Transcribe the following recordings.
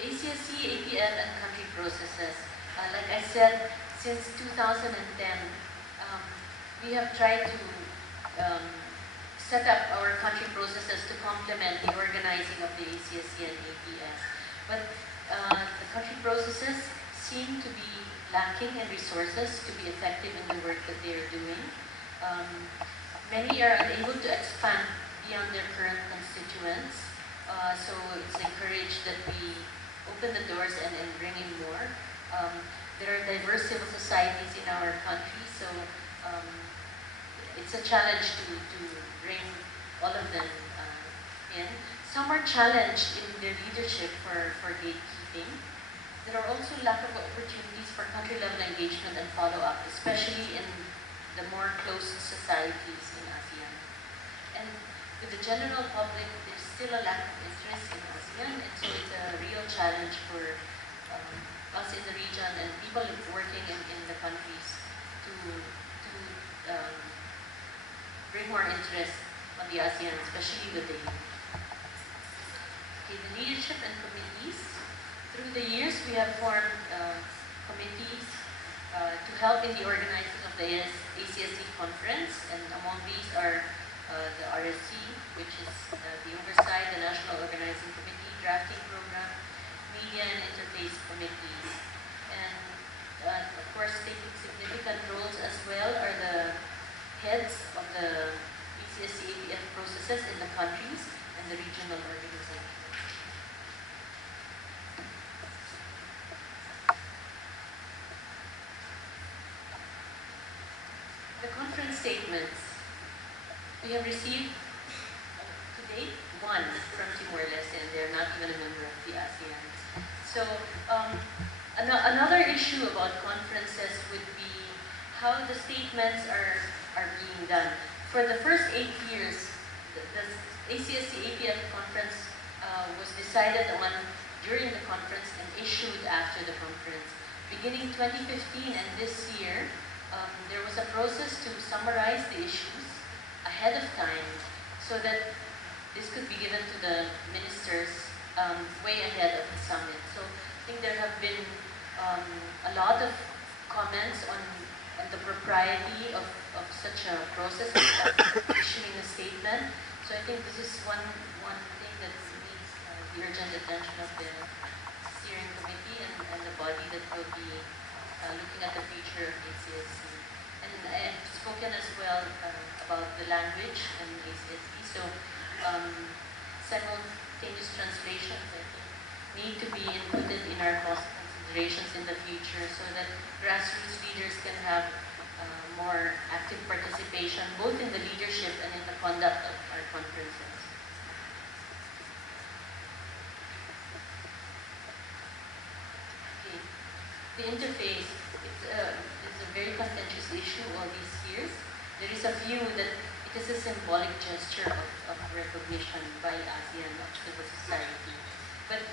The ACSC, APF, and country processes. Like I said, since 2010, we have tried to set up our country processes to complement the organizing of the ACSC and APF. But the country processes seem to be lacking in resources to be effective in the work that they are doing. Many are unable to expand beyond their current constituents, so it's encouraged that we open the doors and bring in more. There are diverse civil societies in our country, so it's a challenge to bring all of them in. Some are challenged in their leadership for gatekeeping. There are also lack of opportunities for country-level engagement and follow-up, especially in the more closed societies in ASEAN. And with the general public, there's still a lack of interest in ASEAN, and so it's a real challenge for us in the region and people working in the countries to bring more interest on the ASEAN, especially the day. Okay, the leadership and committees. Through the years, we have formed committees to help in the organizing of the ACSC conference, and among these are the RSC, which is the oversight, the National Organizing Committee, drafting program, media and interface committees. And of course, taking significant roles as well are the heads of the ACSC APF processes in the countries and the regional organizations. The conference statements. We have received to date one from Timor Leste, and they're not even a member of the ASEAN. So another issue about conferences would be how the statements are being done. For the first 8 years, the ACSC APF conference was decided on during the conference and issued after the conference. Beginning 2015 and this year, there was a process to summarize the issues ahead of time so that this could be given to the ministers way ahead of the summit. So I think there have been a lot of comments on the propriety of such a process of issuing a statement. So I think this is one thing that needs the urgent attention of the steering committee and the body that will be looking at the future of ACSC. And I have spoken as well about the language and ACSC. So simultaneous translations, I think, need to be included in our cost considerations in the future so that grassroots leaders can have more active participation both in the leadership and in the conduct of our conferences. Okay. The interface, it's a very contentious issue all these years. There is a view that it is a symbolic gesture of recognition by ASEAN of civil society. But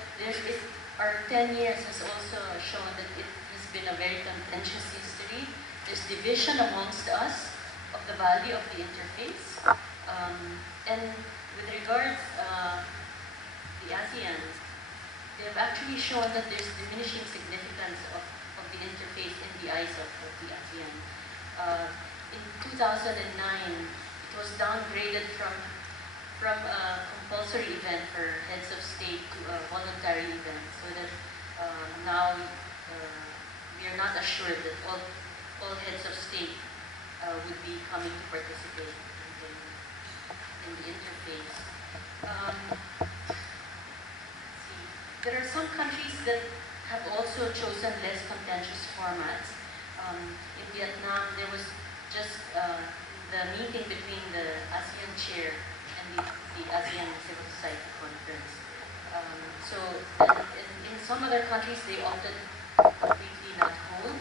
our 10 years has also shown that it has been a very contentious history. There's division amongst us of the value of the interface. And with regards the ASEAN, they have actually shown that there's diminishing significance of the interface in the eyes of the ASEAN. In 2009, it was downgraded from a compulsory event for heads of state to a voluntary event, so that now we are not assured that all heads of state would be coming to participate in the interface. There are some countries that have also chosen less contentious formats. In Vietnam, there was just the meeting between the ASEAN chair and the ASEAN Civil Society Conference. In some other countries, they opted completely not hold.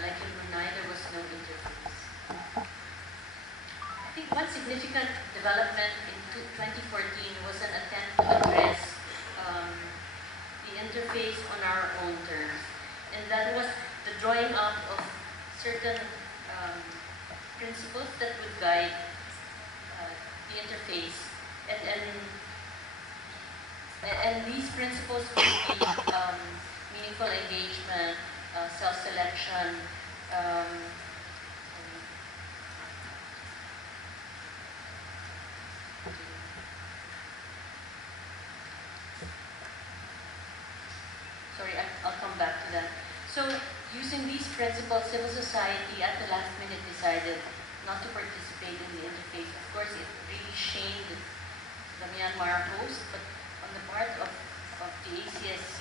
Like in Brunei, there was no interface. I think one significant development in 2014 was an attempt to address the interface on our own terms. And that was the drawing up of certain principles that would guide the interface. And And these principles would be meaningful engagement, self-selection, sorry, I'll come back to that. So, using these principles, civil society at the last minute decided not to participate in the interface. Of course, it really shamed the Myanmar host, but on the part of the ACSC,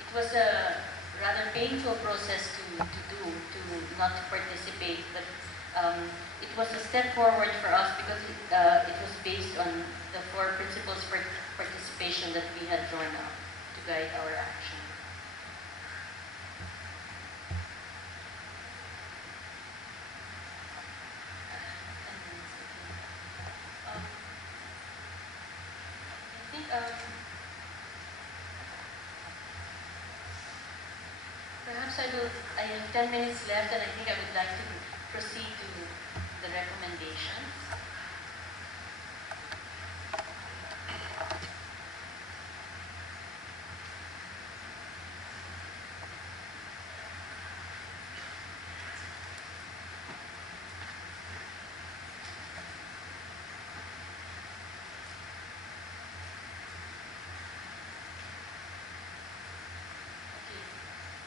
it was a rather painful process to not to participate, but it was a step forward for us because it was based on the 4 principles for participation that we had drawn up to guide our action. Perhaps I have 10 minutes left, and I think I would like to proceed to the recommendations.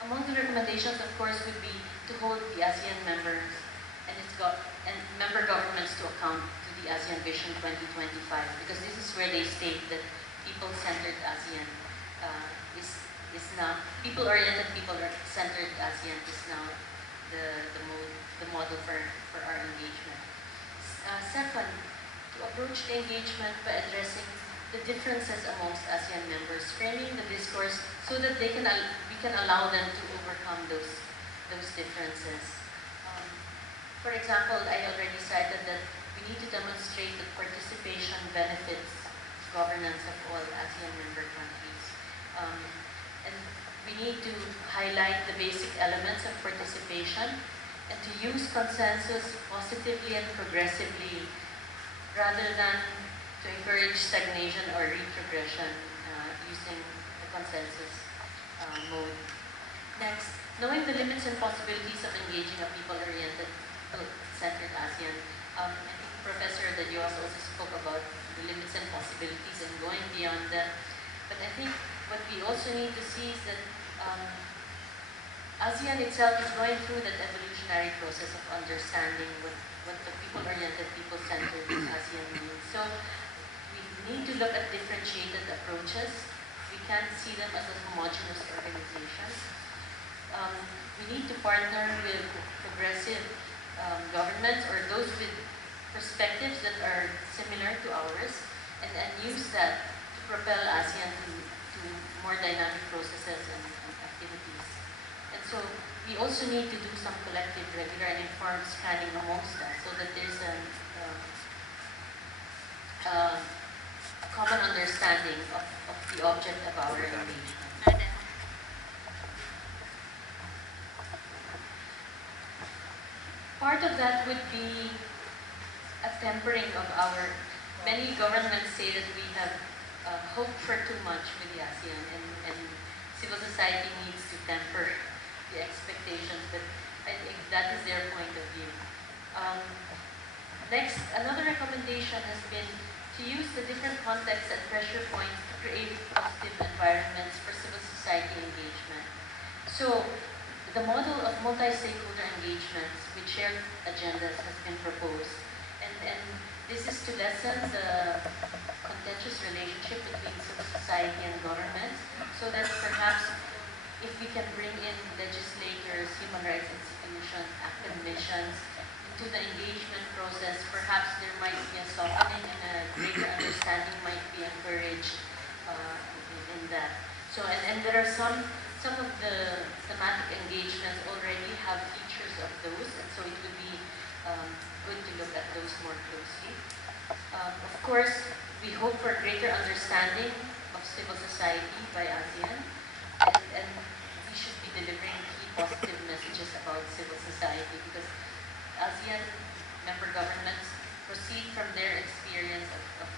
Among the recommendations, of course, would be to hold the ASEAN members and member governments to account to the ASEAN Vision 2025, because this is where they state that people-centered ASEAN is now, people-oriented, people-centered ASEAN is now the model for our engagement. Second, to approach the engagement by addressing the differences amongst ASEAN members, framing the discourse so that we can allow them to overcome those differences. For example, I already cited that we need to demonstrate that participation benefits governance of all ASEAN member countries. And we need to highlight the basic elements of participation and to use consensus positively and progressively rather than to encourage stagnation or retrogression using the consensus mode. Next, knowing the limits and possibilities of engaging a people-oriented, people-centered ASEAN. I think Professor De Dios also spoke about the limits and possibilities and going beyond that. But I think what we also need to see is that ASEAN itself is going through that evolutionary process of understanding what the people-oriented, people-centered ASEAN means. So we need to look at differentiated approaches. We can't see them as a homogeneous organization. We need to partner with progressive governments or those with perspectives that are similar to ours and use that to propel ASEAN to more dynamic processes and activities. And so we also need to do some collective, regular, and informed scanning amongst us so that there's a common understanding of the object of our engagement. Part of that would be a tempering of our, many governments say that we have hoped for too much with the ASEAN and civil society needs to temper the expectations, but I think that is their point of view. Next, another recommendation has been to use the different contexts and pressure points to create positive environments for civil society engagement. So, the model of multi-stakeholder engagements with shared agendas has been proposed. And this is to lessen the contentious relationship between civil society and government, so that perhaps if we can bring in legislators, human rights institutions, academicians into the engagement process, perhaps there might be a softening and a greater understanding might be encouraged in that. So, and there are some of the thematic engagements already have features of those, and so it would be good to look at those more closely. Of course, we hope for greater understanding of civil society by ASEAN, and we should be delivering key positive messages about civil society because ASEAN member governments proceed from their experience of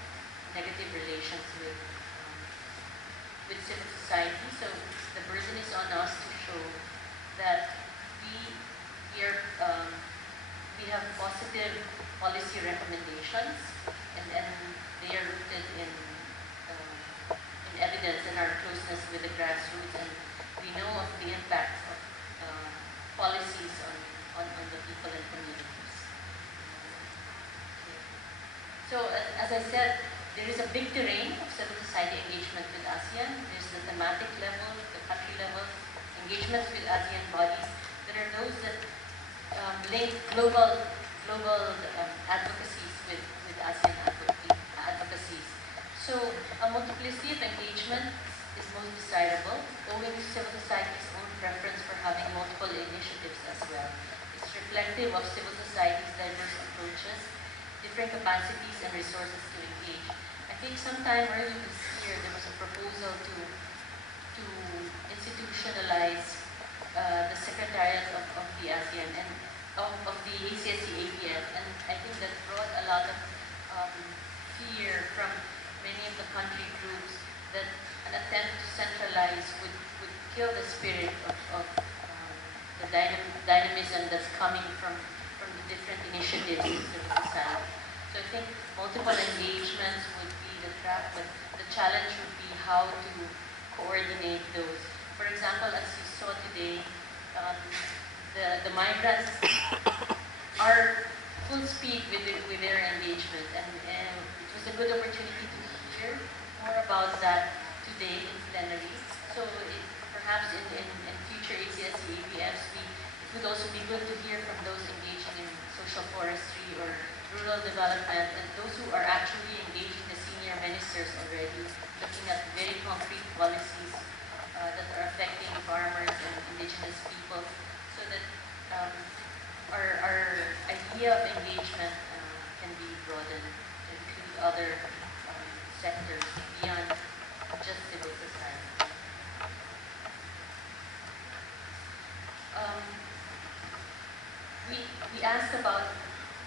negative relations with with civil society. So the burden is on us to show that we have positive policy recommendations, and they are rooted in evidence and our closeness with the grassroots, and we know of the impact of policies on the people and communities. So as I said, there is a big terrain of civil society engagement with ASEAN. There's the thematic level, the country level, engagements with ASEAN bodies. There are those that link global advocacies with ASEAN advocacies. So a multiplicity of engagement is most desirable, owing to civil society's own preference for having multiple initiatives as well. It's reflective of civil society's diverse approaches, different capacities and resources to engage. I think sometime earlier this year there was a proposal to institutionalize the Secretariat of the ASEAN and of the ACSC-APF, and I think that brought a lot of fear from many of the country groups that an attempt to centralize would kill the spirit of the dynamism that's coming from the different initiatives in civil society. So I think multiple engagements would be the trap, but the challenge would be how to coordinate those. For example, as you saw today, the migrants are full speed with their engagement, and it was a good opportunity to hear more about that today in plenary. So perhaps in future ACSC-APFs, it would also be good to hear from those engaging in social forestry or rural development, and those who are actually engaging the senior ministers already, looking at very concrete policies that are affecting farmers and indigenous people, so that our idea of engagement can be broadened to include other sectors beyond just civil society. We asked about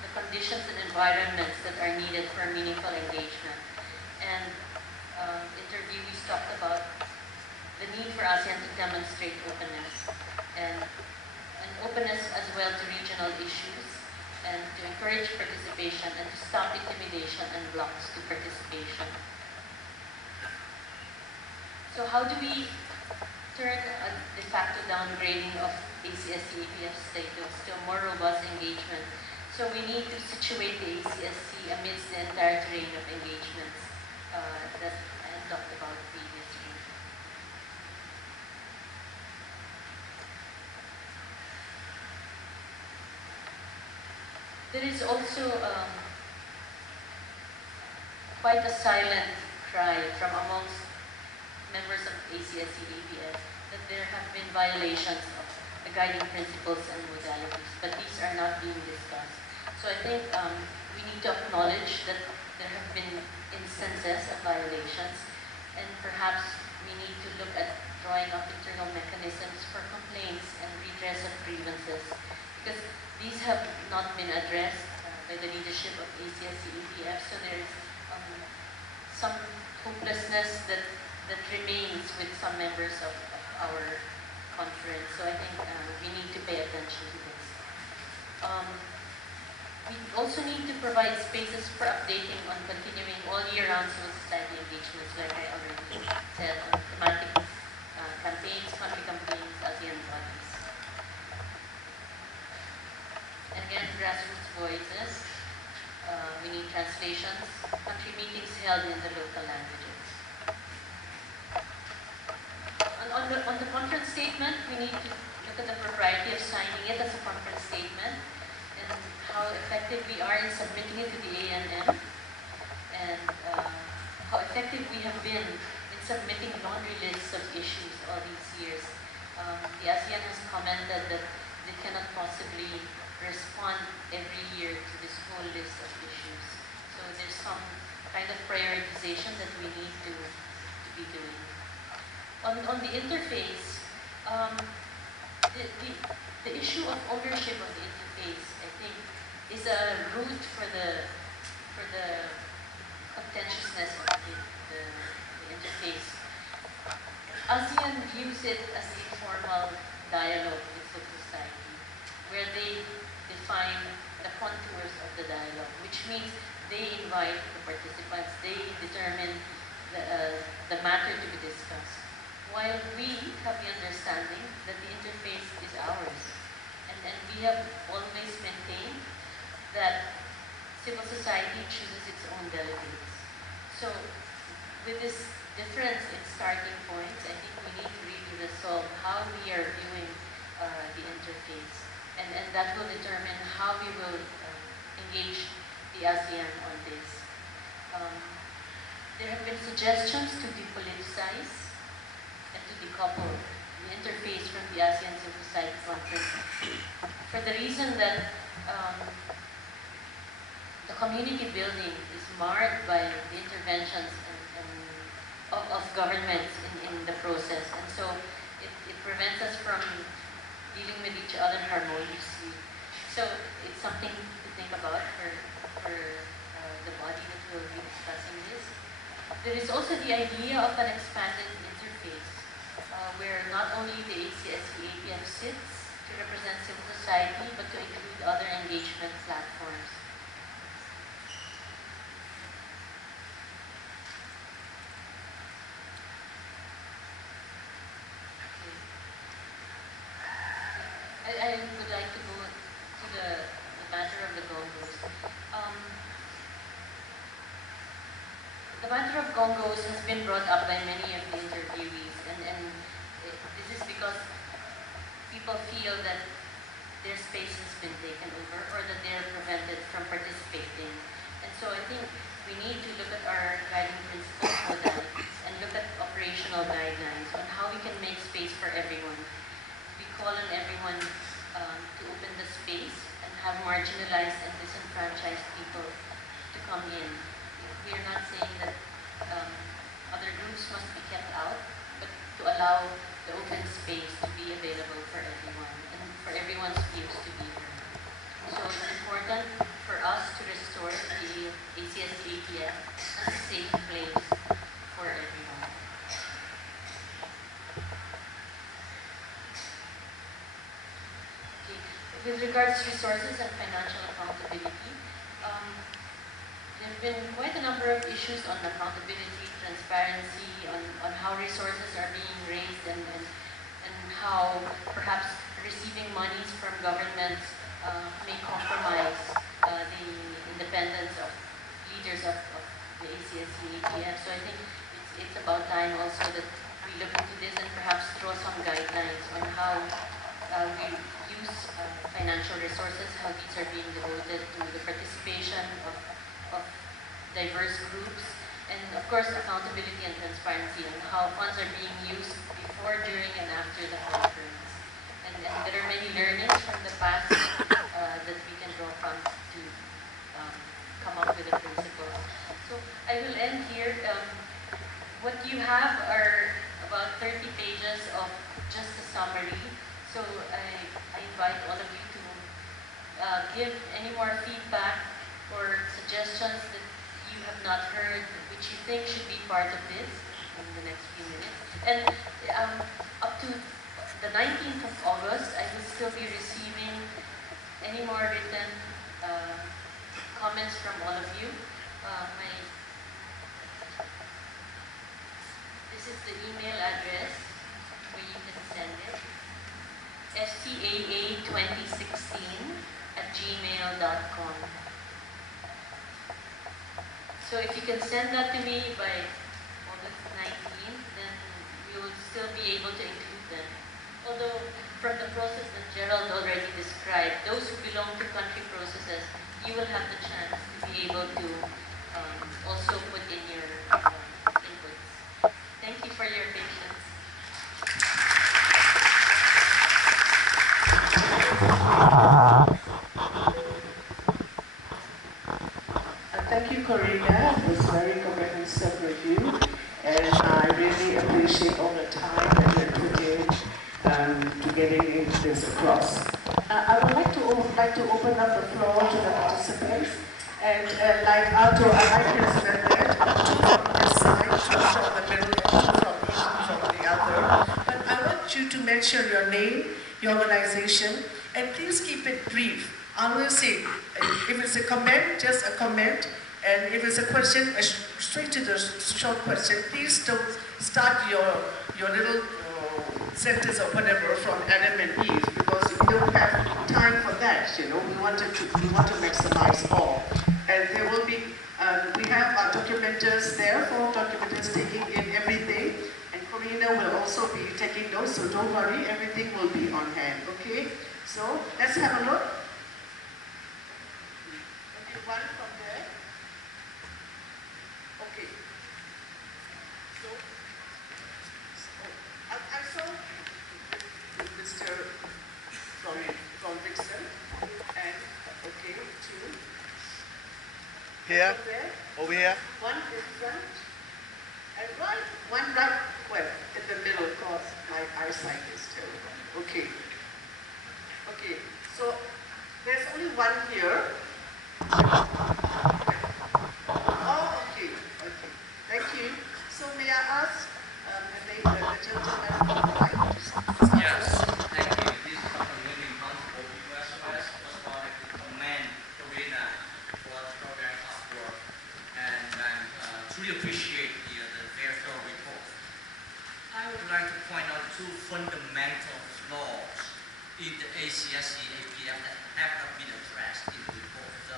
the conditions and environments that are needed for meaningful engagement, and interviewees talked about the need for ASEAN to demonstrate openness, and openness as well to regional issues, and to encourage participation and to stop intimidation and blocks to participation. So how do we turn a de facto downgrading of ACSC-APF status to a more robust engagement? So we need to situate the ACSC amidst the entire terrain of engagements that I talked about previously. There is also quite a silent cry from amongst members of ACSC-APF that there have been violations of the guiding principles and modalities, but these are not being discussed. So I think we need to acknowledge that there have been instances of violations, and perhaps we need to look at drawing up internal mechanisms for complaints and redress of grievances, because these have not been addressed by the leadership of ACSC-APF, so there is some hopelessness that remains with some members of our conference. So I think we need to pay attention to this. We also need to provide spaces for updating on continuing all year-round civil society engagements, like I already said, on thematic campaigns, country campaigns, ASEAN bodies. And again, grassroots voices. We need translations, country meetings held in the local languages. On the conference statement, we need to look at the propriety of signing it as a conference statement, and how effective we are in submitting it to the ANM, and how effective we have been in submitting laundry lists of issues all these years. The ASEAN has commented that they cannot possibly respond every year to this whole list of issues. So there's some kind of prioritization that we need to be doing. On the interface, the issue of ownership of the interface, I think, is a root for the contentiousness of the interface. use it as informal dialogue with civil society, where they define the contours of the dialogue, which means they invite the participants, they determine the matter to be discussed, while we have the understanding that the interface is ours. And we have always maintained that civil society chooses its own delegates. So with this difference in starting points, I think we need to really resolve how we are viewing the interface. And that will determine how we will engage the ASEAN on this. There have been suggestions to depoliticize and to decouple the interface from the ASEAN Civil Society Conference for the reason that the community building is marred by the interventions of governments in the process, and so it prevents us from dealing with each other harmoniously. So it's something to think about for the body that will be discussing this. There is also the idea of an expanded interface, where not only the ACSC-APF sits to represent civil society, but to include other engagement platforms. I would like to go to the matter of the Gongos. The matter of Gongos has been brought up by many of the interviewees, and this is because people feel that their space has been taken over or that they're prevented from participating. And so I think we need to look at our guiding principles modalities and look at operational guidelines on how we can make space for everyone. We call on everyone to open the space and have marginalized and disenfranchised people to come in. We are not saying that other groups must be kept out, but to allow the open space to be available for everyone and for everyone's views to be heard. So it's important for us to restore the ACS-APF as a safe place for everyone. Okay. With regards to resources and financial accountability, there have been quite a number of issues on accountability, transparency, on how resources are being raised and how perhaps receiving monies from governments may compromise the independence of leaders of the ACSC-APF. So I think it's about time also that we look into this and perhaps draw some guidelines on how we use financial resources, how these are being devoted to the participation of diverse groups, and of course accountability and transparency on how funds are being used before, during, and after the conference. And there are many learnings from the past that we can draw from to come up with a principle. So I will end here. What you have are about 30 pages of just a summary. So I invite all of you to give any more feedback or suggestions that you have not heard, which you think should be part of this in the next few minutes. And up to the 19th of August, I will still be receiving any more written comments from all of you. This is the email address where you can send it. STAA2016@gmail.com. So if you can send that to me by August 19th, then we will still be able to include them. Although from the process that Gerald already described, those who belong to country processes, you will have the chance to be able to also put in your inputs. Thank you for your patience. Thank you, Corina. It was a very comprehensive review, and I really appreciate all the time that you put in to getting this across. I would like to open up the floor to the participants, and like Arthur, I like his method, two from this side, two from the middle, and two from the other. But I mention your name, your organization, and please keep it brief. I will say, if it's a comment, just a comment, and if it's a question, straight to the short question. Please don't start your little sentence or whatever from Adam and Eve, because if you don't have time for that, you know, we want to maximize all. And there will be, we have our documenters there, 4 documenters taking in everything, and Corina will also be taking notes, so don't worry, everything will be on hand, okay? So, let's have a look. Okay, one from there. Okay. So I saw Mr. from Vixen, and okay, 2. Here, over here. One in front, and one right, well, in the middle, because my eyesight is terrible. Okay. Okay, so there's only one here. Oh, okay, okay. Thank you. So may I ask the gentleman on the right? Yes, thank you. This is Thắng Nguyễn from BPSOS. First of all, I'd like to commend Corina for the program upward, and I truly appreciate the very thorough report. I would like to point out 2 fundamental flaws in the ACSC APF that have not been addressed in the report. So,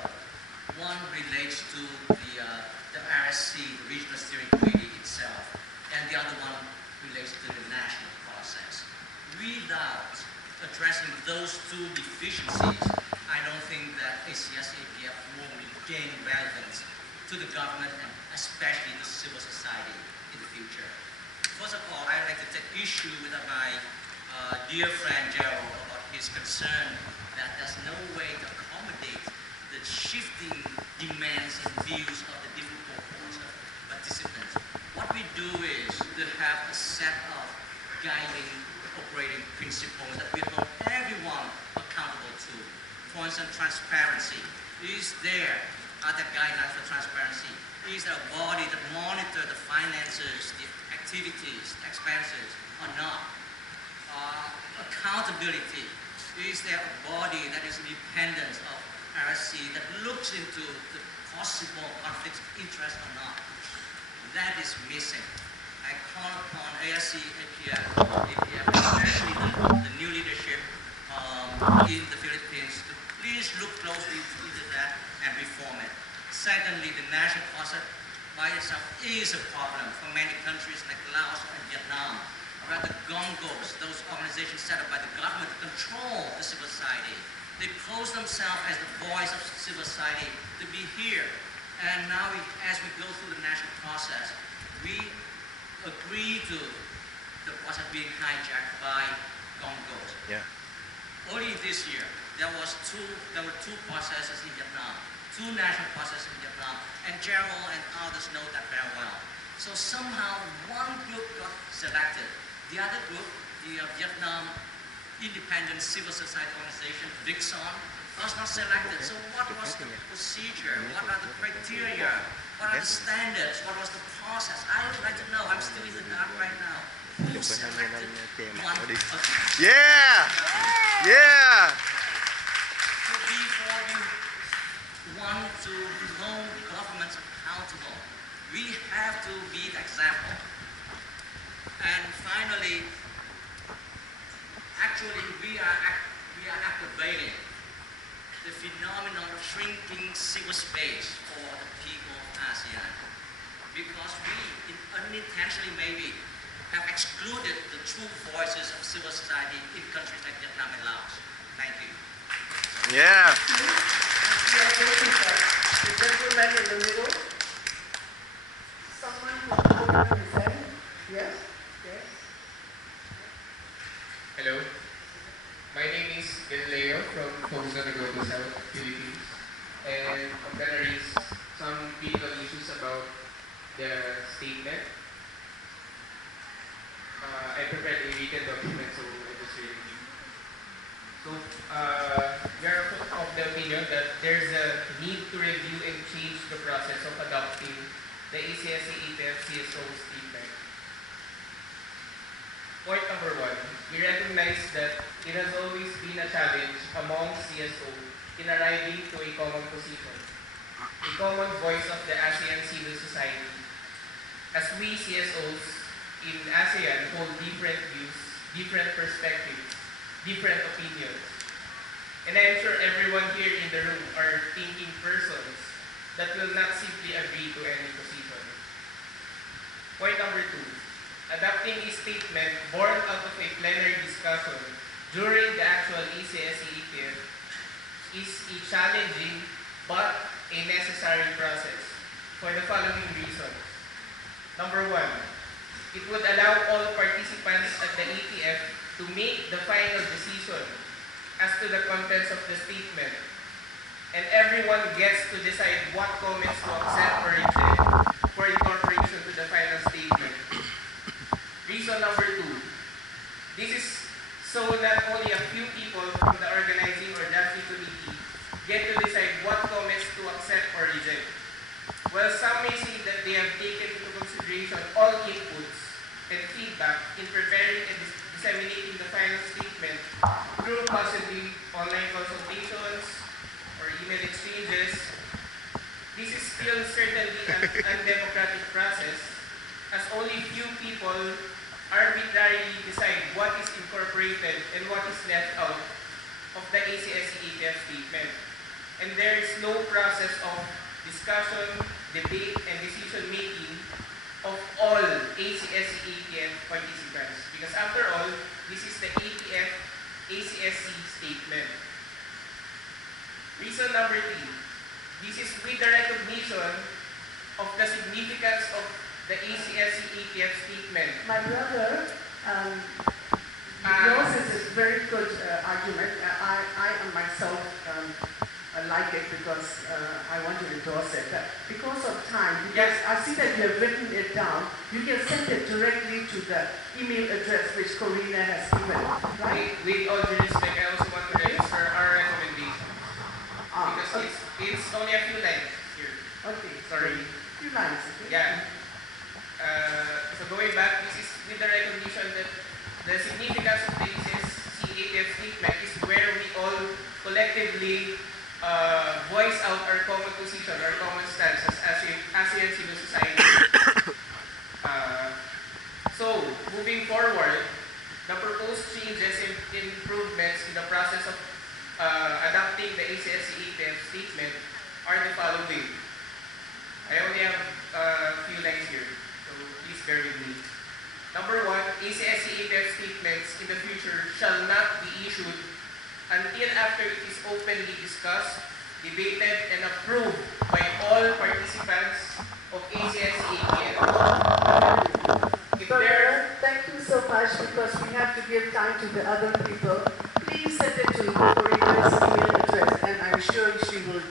one relates to the RSC, the Regional Steering Committee itself, and the other one relates to the national process. Without addressing those 2 deficiencies, I don't think that ACSC APF will regain relevance to the government and especially to civil society in the future. First of all, I'd like to take issue with my dear friend Gerald about his concern that there's no way to accommodate the shifting demands and views of the different cohorts of participants. What we do is to have a set of guiding operating principles that we hold everyone accountable to. For instance, transparency. Is there other guidelines for transparency? Is there a body that monitors the finances, the activities, expenses, or not? Accountability. Is there a body that is independent of RSC that looks into the possible conflicts of interest or not? That is missing. I call upon ASC, APF, especially the new leadership in the Philippines to please look closely into that and reform it. Secondly, the national process by itself is a problem for many countries like Laos and Vietnam, where the Gongos, those organizations set up by the government to control the civil society, they pose themselves as the voice of civil society to be here. And now, as we go through the national process, we agree to the process being hijacked by Gongos. Yeah. Early this year, there were 2 processes in Vietnam, 2 national processes in Vietnam, and Gerald and others know that very well. So somehow one group got selected. The other group, the Vietnam Independent Civil Society Organization, VIXON, was not selected. So what was the procedure? What are the criteria? What are the standards? What was the process? I would like to know. I'm still in the dark right now. Who selected one? Yeah! Yeah! So before we want to hold governments accountable, we have to be the example. And finally, actually we are activating the phenomenon of shrinking civil space for the people of ASEAN. Because we unintentionally maybe have excluded the true voices of civil society in countries like Vietnam and Laos. Thank you. Yeah. The gentleman in the middle. Someone who will present. Yes? Yes? Hello. My name is Galileo from Focus on the Global South, Philippines. And I'm going to raise some critical issues about the statement. I prepared a written document, so it was reading you. So, we are of the opinion that there's a need to review and change the process of adopting the ACSC EPF CSO statement. Point number 1. we recognize that it has always been a challenge among CSO in arriving to a common position, a common voice of the ASEAN civil society, as we CSOs in ASEAN hold different views, different perspectives, different opinions. And I'm sure everyone here in the room are thinking persons that will not simply agree to any position. Point number 2. Adopting a statement born out of a plenary discussion during the actual ACSC-ETF is a challenging but a necessary process for the following reasons. Number 1, it would allow all participants at the ETF to make the final decision as to the contents of the statement, and everyone gets to decide what comments to accept or reject for incorporation to the final statement. Reason number 2, this is so not only a few people from the organizing or drafting committee get to decide what comments to accept or reject. While some may say that they have taken into consideration all inputs and feedback in preparing and disseminating the final statement through possibly online consultations or email exchanges, this is still certainly an undemocratic process, as only few people arbitrarily decide what is incorporated and what is left out of the ACSC-ETF statement. And there is no process of discussion, debate, and decision-making of all ACSC-ETF participants. Because after all, this is the ACSC statement. Reason number 3, this is with the recognition of the significance of the ACSC-ETF statement. My brother, yours is a very good argument. I myself like it because I want to endorse it. But because of time, because I see that you have written it down, you can send it directly to the email address which Corina has given, right? With all due respect, I also want to register our recommendation. Because it's only a few lines here. Okay. Sorry. A few lines, okay? Yeah. So going back, this is with the recognition that the significance of the ACSC-ETF statement is where we all collectively voice out our common position, our common stance as ASEAN civil society. So, moving forward, the proposed changes and improvements in the process of adopting the ACSC-ETF statement are the following. I only have a few lines here, so please bear with me. Number 1, ACSC-ETF statements in the future shall not be issued until after it is openly discussed, debated, and approved by all participants of ACSC-ETF. Thank you so much, because we have to give time to the other people. Please send it to Corina's email address, and I'm sure she will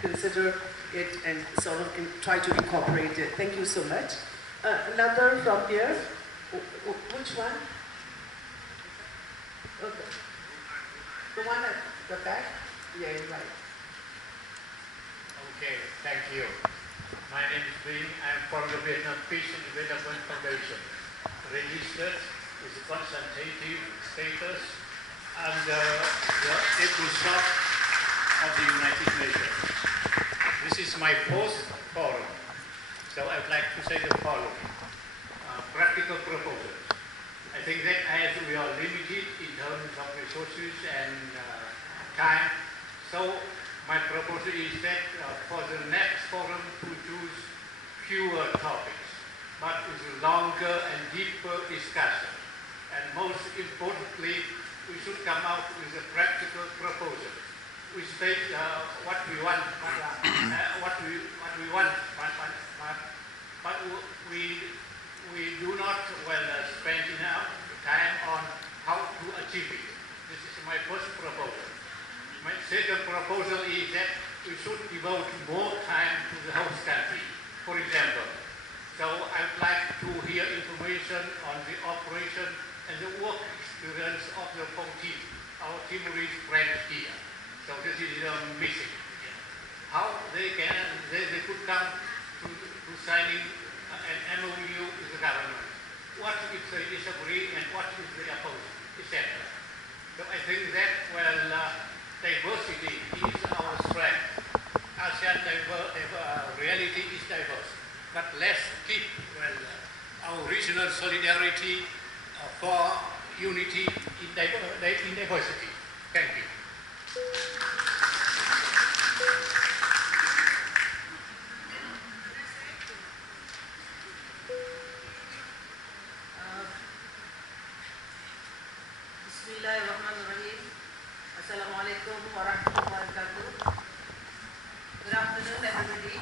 consider it and sort of try to incorporate it. Thank you so much. Another from here. Which one? Okay. The one at the back? Yeah, you're right. Okay, thank you. My name is Bing. I'm from the Vietnam Peace and Development Foundation, registered with a consultative status under the BPSOS of the United Nations. This is my fourth forum, so I'd like to say the following. Practical proposals. I think that as we are limited in terms of resources and time, so my proposal is that for the next forum to choose fewer topics, but with a longer and deeper discussion. And most importantly, we should come out with a practical proposal. We state what we want, but we do not spend enough time on how to achieve it. This is my first proposal. My second proposal is that we should devote more time to the host country, for example. So I'd like to hear information on the operation and the work experience of the team, our Timorese friends here. So this is missing. How they could come to signing an MOU with the government. What if they disagree and what if they oppose? etc. So I think that, diversity is our strength. ASEAN reality is diverse, but let's keep, our regional solidarity for unity in diversity. Thank you. Bismillahirrahmanirrahim. Assalamualaikum warahmatullahi wabarakatuh. Good afternoon, everybody.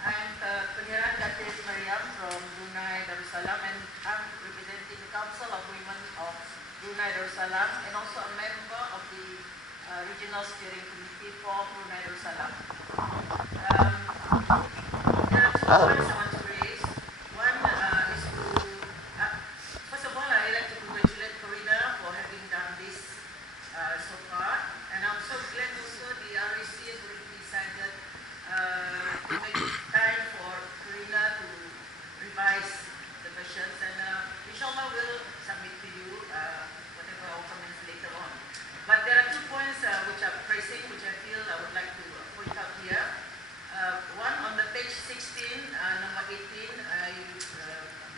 I'm Pangeran Datin Mariam from Brunei Darussalam, and I'm representing the Council of Women of Brunei Darussalam, and also a member of the Regional Steering Committee for Brunei Darussalam. There are 2 points I want to raise. One is to, first of all, I'd like to congratulate Corina for having done this so far, and I'm so glad also the REC has already decided to make time for Corina to revise the versions, and inshallah we'll submit to you whatever our comments later on. But there are 2 points which are pressing, which I feel I would like to point out here. One on the page 16, number 18,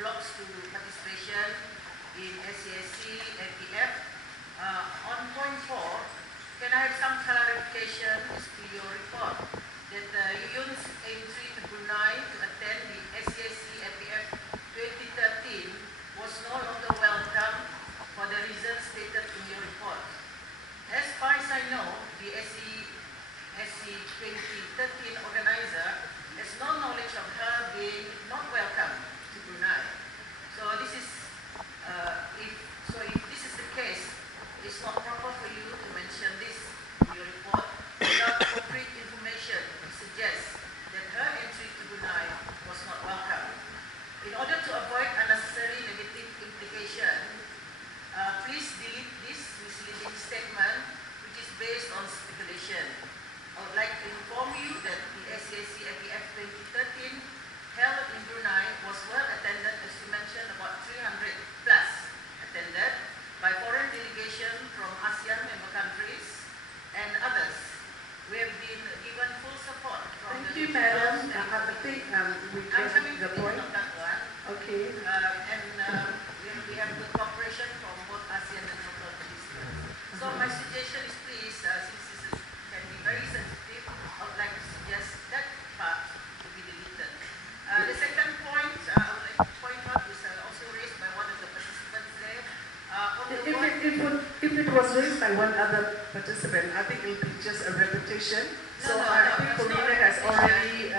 blocks to participation in SCSC, NPF. On point 4, can I have some clarification to your report that UN's entry to Brunei to attend the SCSC NPF 2013 was no longer welcome for the reasons stated in your report? As far as I know, the SCSC 2013 organizer has no knowledge of her being not welcome to Brunei. So this is, if this is the case, it's not proper for you to mention this in your report without concrete information to suggest that her entry to Brunei was not welcome. In order to avoid unnecessary negative implication, please delete this misleading statement, which is based on speculation. I would like to inform you that the SCSC NPF 2013 held in Brunei was well attended, as you mentioned, about 300 plus attended by foreign delegation from ASEAN member countries and others. We have been given full support from Thank you, madam. I think we I'm get coming the to the point. end of that one. Okay. We have good cooperation from both ASEAN and local participants. So my suggestion is, please, since this can be very sensitive, I would like to suggest that part to be deleted. The second point I would like to point out is also raised by one of the participants there. If it was raised by one other participant, I think it will be just a repetition. I think Corina has already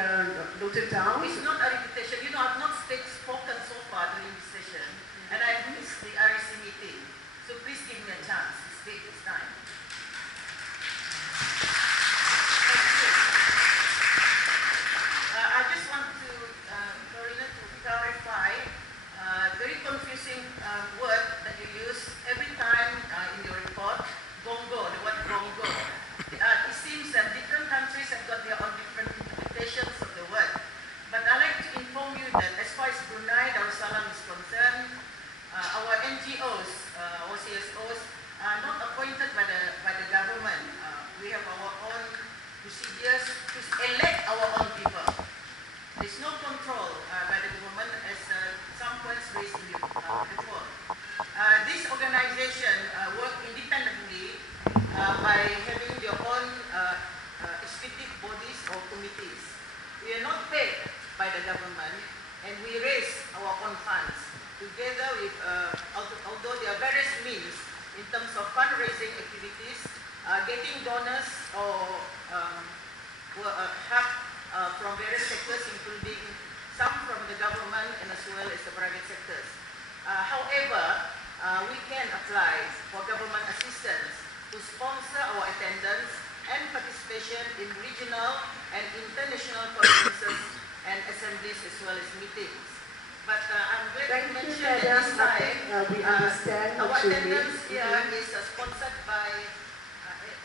noted down. It's not a repetition. You know, I've not spoken so far during this session, and I've missed the REC meeting. So please give me a chance to speak this time. Thank you. I just want to, Corina, to clarify very confusing word that you use every time in your report, gongo, the word gongo. It seems that different countries have got their own different interpretations of the word. But I'd like to inform you that as far as Brunei Darussalam is concerned, our NGOs, or CSOs, are not appointed by the government. We have our own procedures to elect our own people. There's no control by the government, as some points raised in the report. This organization work independently by having their own executive bodies or committees. We are not paid by the government, and we raise our own funds together with, although there are various means in terms of fundraising activities, getting donors or help from various sectors, including some from the government and as well as the private sectors. However, we can apply for government assistance to sponsor our attendance and participation in regional and international conferences and assemblies as well as meetings. But I'm glad to mention that this time we understand our what you mean. attendance here is sponsored by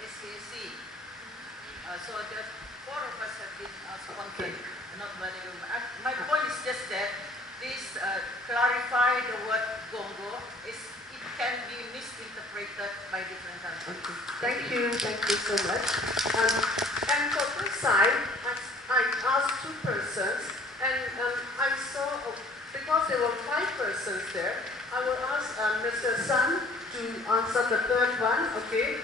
SCSC. So the 4 of us have been sponsored, not by the government. My point is just that this clarify the word gongo, it can be misinterpreted separated by different countries. Okay. Thank you so much. And for this side, I asked 2 persons, and I saw, because there were 5 persons there, I will ask Mr. Sun to answer the third one, okay?